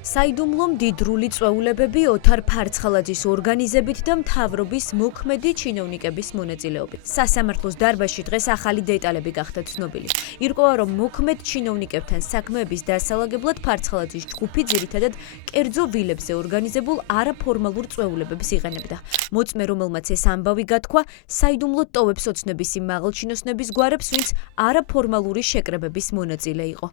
საიდუმლო მდიდრული წვეულებები ოთარ ფარცხალაძის ორგანიზებით და მთავრობის მოქმედი ჩინოვნიკების მონაწილეობით. სასამართლოს დარბაზში დღეს ახალი დეტალები გახდა ცნობილი. ირკვევა, რომ მოქმედ ჩინოვნიკებთან საქმეების დასალაგებლად ფარცხალაძის ჯგუფი ძირითადად კერძო ვილებზე ორგანიზებულ არაფორმალურ წვეულებებს იღენებდა. მოწმე, რომელმაც ეს ამბავი გათქვა, საიდუმლო ტოვებს ოცნების იმ მაღალჩინოსნების გვარებს, ვინც არაფორმალური შეკრებების მონაწილე იყო.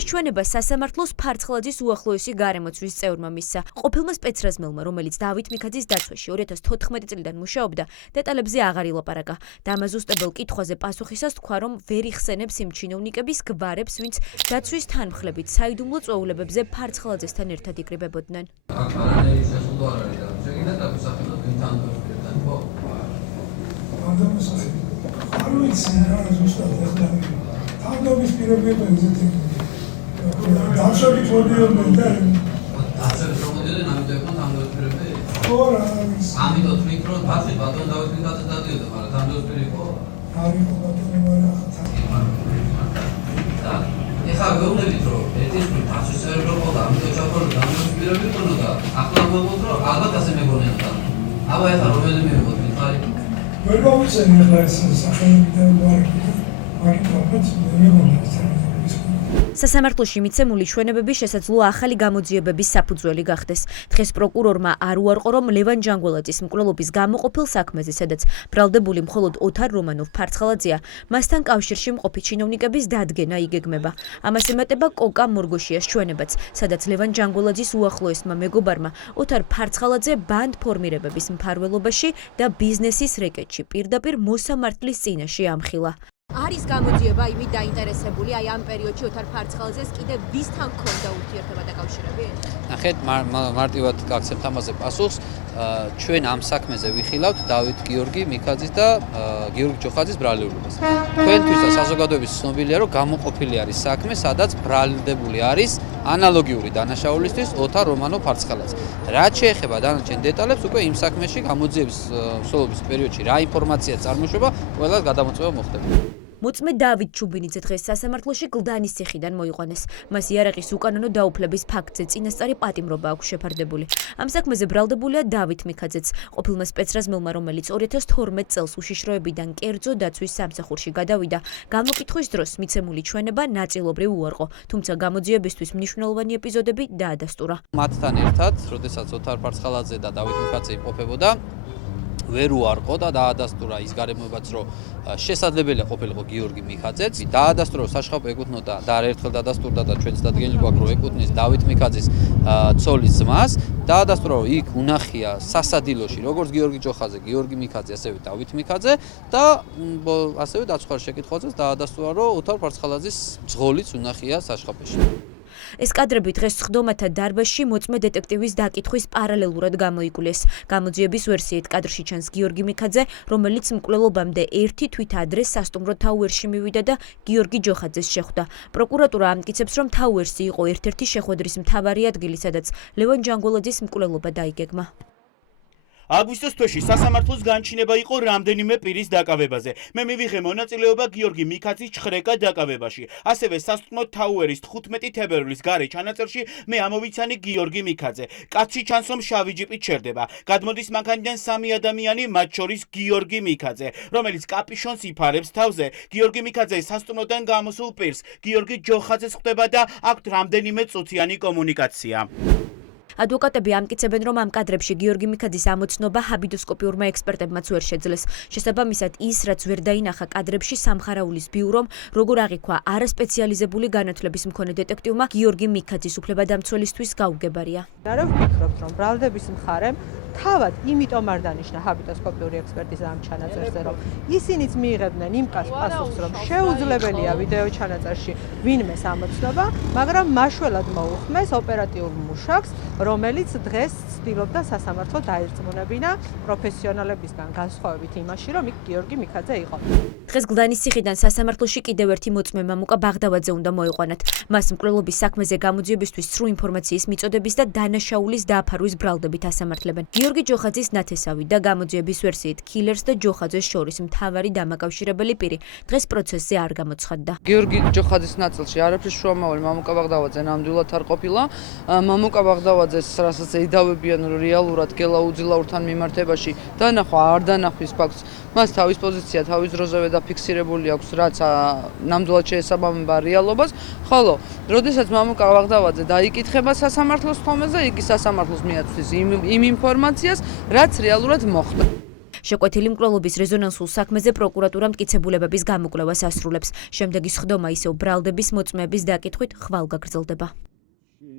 ეს ჩვენება სასამართლოს ფარცხალაძის უახლოესი გარემოცვის წევრმა მისცა. ყოფილმა სპეცრაზმელმა, რომელიც დავით მიქაძის დაცვაში 2014 წლიდან მუშაობდა, დეტალებზე აღარ ილაპარაკა. დამაზუსტებელ კითხვაზე პასუხისას თქვა, რომ ვერ იხსენებს იმ ჩინოვნიკების გვარებს, ვინც დაცვის თანმხლებით საიდუმლო წვეულებებზე ფარცხალაძესთან ერთად იკრიბებოდნენ. დავშავით მოდიოდნენ და დავშავით რომ მოდიოდნენ ამიტომ იყო თანდოს პირები ამიტომ თვით რომ ფასი ბატონ დავით მიქაძე დადიოდა მაგრამ თანდოს პირი იყო არის ბატონო და ეხლა ვეუბნებით რომ ერთის ფასი სერვერ ყოდა ამიტომ ჩავყოლო თანდოს პირები ყო და ახლა მოგოთ რომ ალბათ ასე მეგონებდა აბა ეხლა რომელი მივიღოთ მითხარი ვერ მოვიცენ ეხლა ეს სახელმწიფო ვარი მაგით ალბათ მეგონებდა სასამართლოში მიცემული ჩვენებები შესაძლოა ახალი გამოძიებების საფუძველი გახდეს. დღეს პროკურორმა არ უარყო, რომ ლევან ჯანგველაძის მკვლელობის გამოყოფილ საქმეზე, სადაც ბრალდებული მხოლოდ ოთარ რომანოვ ფარცხალაძეა, მასთან კავშირში მყოფი ჩინოვნიკების დადგენა იგეგმება. ამას ემატება კოკა მორგოშიას ჩვენებაც, სადაც ლევან ჯანგველაძის უახლოესმა მეგობარმა ოთარ ფარცხალაძე ბანდ ფორმირებების მფარველობაში და ბიზნესის რეკეტში პირდაპირ მოსამართლის წინაშე ამხილა. არის გამოძიება იმით დაინტერესებული, აი ამ პერიოდში ოთარ ფარცხალაძეს კიდე ვისთან ჰქონდა ურთიერთობა და კავშირები? ნახეთ, მარტივად გაგცემთ ამაზე პასუხს. ჩვენ ამ საქმეზე ვიხილავთ დავით გიორგი მიქაძის და გიორგი ჯოხაძის ბრალეულობას. თქვენთვის და საზოგადოების ცნობილია, რომ გამოყოფილი არის საქმე, სადაც ბრალდებული არის ანალოგიური დანაშაულისთვის ოთარ რომანოვ ფარცხალაძე. რაც შეეხება დანარჩენ დეტალებს, უკვე იმ საქმეში გამოძიების მსვლელობის პერიოდში რა ინფორმაცია წარმოშობა, ყველას გადამოწმება მოხდება. მოწმე დავით ჩუბინიძე დღეს სასამართლოში გლდანის ციხიდან მოიყვანეს. მას იარაღის უკანონო დაუფლების ფაქტზე წინასწარი პატიმრობა აქვს შეფარდებული. ამ საქმეზე ბრალდებულია დავით მიქაძეც, ყოფილმა სპეცრაზმელმა, რომელიც 2012 წელს უშიშროებიდან კერძო დაცვის სამსახურში გადავიდა. გამოკითხვის დროს მიცემული ჩვენება ნაწილობრივ უარყო, თუმცა გამოძიებისთვის მნიშვნელოვანი ეპიზოდები დაადასტურა. მათთან ერთად, როდესაც ოთარ ფარცხალაძე და დავით მიქაძე იმყოფებოდა, ვერ უარყო და დაადასტურა ის გარემოებაც, რომ შესაძლებელია ყოფილიყო გიორგი მიქაძეც. დაადასტურა, რომ საშხაპო ეკუთვნოდა და არაერთხელ დაადასტურდა და ჩვენც დადგენილი გვაქვს, რომ ეკუთვნის დავით მიქაძის ცოლის ძმას. დაადასტურა, რომ იქ უნახია სასადილოში, როგორც გიორგი ჯოხაძე, გიორგი მიქაძე, ასევე დავით მიქაძე და ასევე დაცხვალ შეკითხვაზეც დაადასტურა, რომ ოთარ ფარცხალაძის ძღოლიც უნახია საშხაპეში. ეს კადრები დღეს სხდომათა დარბაზში მოწმე დეტექტივის დაკითხვის პარალელურად გამოიკვლეს. გამოძიების ვერსიით კადრში ჩანს გიორგი მიქაძე, რომელიც მკვლელობამდე ერთი თვით ადრე სასტუმრო თაუერში მივიდა და გიორგი ჯოხაძეს შეხვდა. პროკურატურა ამტკიცებს, რომ თაუერსი იყო ერთ-ერთი შეხვედრის მთავარი ადგილი, სადაც ლევან ჯანგველაძის მკვლელობა დაიგეგმა. აგვისტოს თვეში სასამართლოს განჩინება იყო რამდენიმე პირის დაკავებაზე. მე მივიღე მონაწილეობა გიორგი მიქაძის ჩხრეკა დაკავებაში. ასევე სასტუმრო თაუერის 15 თებერვლის გარე ჩანაწერში მე ამოვიცანი გიორგი მიქაძე. კაცი ჩანს, რომ შავი ჯიპით ჩერდება. გადმოდის მანქანიდან 3 ადამიანი, მათ შორის გიორგი მიქაძე, რომელიც კაპიშონს იფარებს თავზე. გიორგი მიქაძე სასტუმროდან გამოსულ პირს გიორგი ჯოხაძეს ხვდება და აქვთ რამდენიმე წუთიანი კომუნიკაცია. ადვოკატები ამტკიცებენ, რომ ამ კადრებში გიორგი მიქაძის ამოცნობა ჰაბიდოსკოპიურმა ექსპერტებმაც ვერ შეძლეს. შესაბამისად, ის, რაც ვერ დაინახა კადრებში სამხარაულის ბიურომ, როგორ აღიქვა არასპეციალიზებული განათლების მქონე დეტექტივმა, გიორგი მიქაძის უფლებადამცველისთვის გაუგებარია. რა ვფიქრობთ, რომ ბრალდების მხარემ თავად იმიტომ არ დანიშნა ჰაბიტოსკოპიური ექსპერტიზა ამ ჩანაწერზე, რომ ისინიც მიიღებდნენ იმ პასუხს, რომ შეუძლებელია ვიდეო ჩანაწერში ვინმეს ამოცნობა, მაგრამ მაშველად მოუხმეს ოპერატიულ მუშაკს, რომელიც დღეს ცდილობდა სასამართლო დაერწმუნებინა პროფესიონალებისგან განსხვავებით იმაში, რომ იქ გიორგი მიქაძე იყო. დღეს გლდანის ციხიდან სასამართლოში კიდევ ერთი მოწმე მამუკა ბაღდავაძე უნდა მოიყვანათ. მას მკვლელობის საქმეზე გამოძიებისთვის სრულ ინფორმაციის მიწოდების და დანაშაულის დააფარვის ბრალდებით ასამართლებენ. გიორგი ჯოხაძის ნათესავი და გამოძიების ვერსიით კილერს და ჯოხაძეს შორის მთავარი დამაკავშირებელი პირი დღეს პროცესზე არ გამოცხადდა. გიორგი ჯოხაძის ნაწილში არაფრის შუამავალი მამუკა ბაღდავაძე ნამდვილად არ ყოფილა. მამუკა ბაღდავაძეს რასაც ეიდავებიან რეალურად გელაუძილაურთან მიმართებაში დანახვა არ დანახვის ფაქტს, მას თავის პოზიცია თავის დროზევე დაფიქსირებული აქვს, რაც ნამდვილად შეესაბამება რეალობას, ხოლო როდესაც მამუკა ბაღდავაძე დაიკითხება სასამართლოს თომაზე, იგი სასამართლოს მიაწვდის იმ ინფორმაციას, რაც რეალურად მოხდა. შეკვეთილი მკვლელობის რეზონანსულ საქმეზე პროკურატურა მტკიცებულებების გამოკვლევას ასრულებს. შემდეგი სხდომა ისევ ბრალდების მოწმეების დაკითხვით ხვალ გაგრძელდება.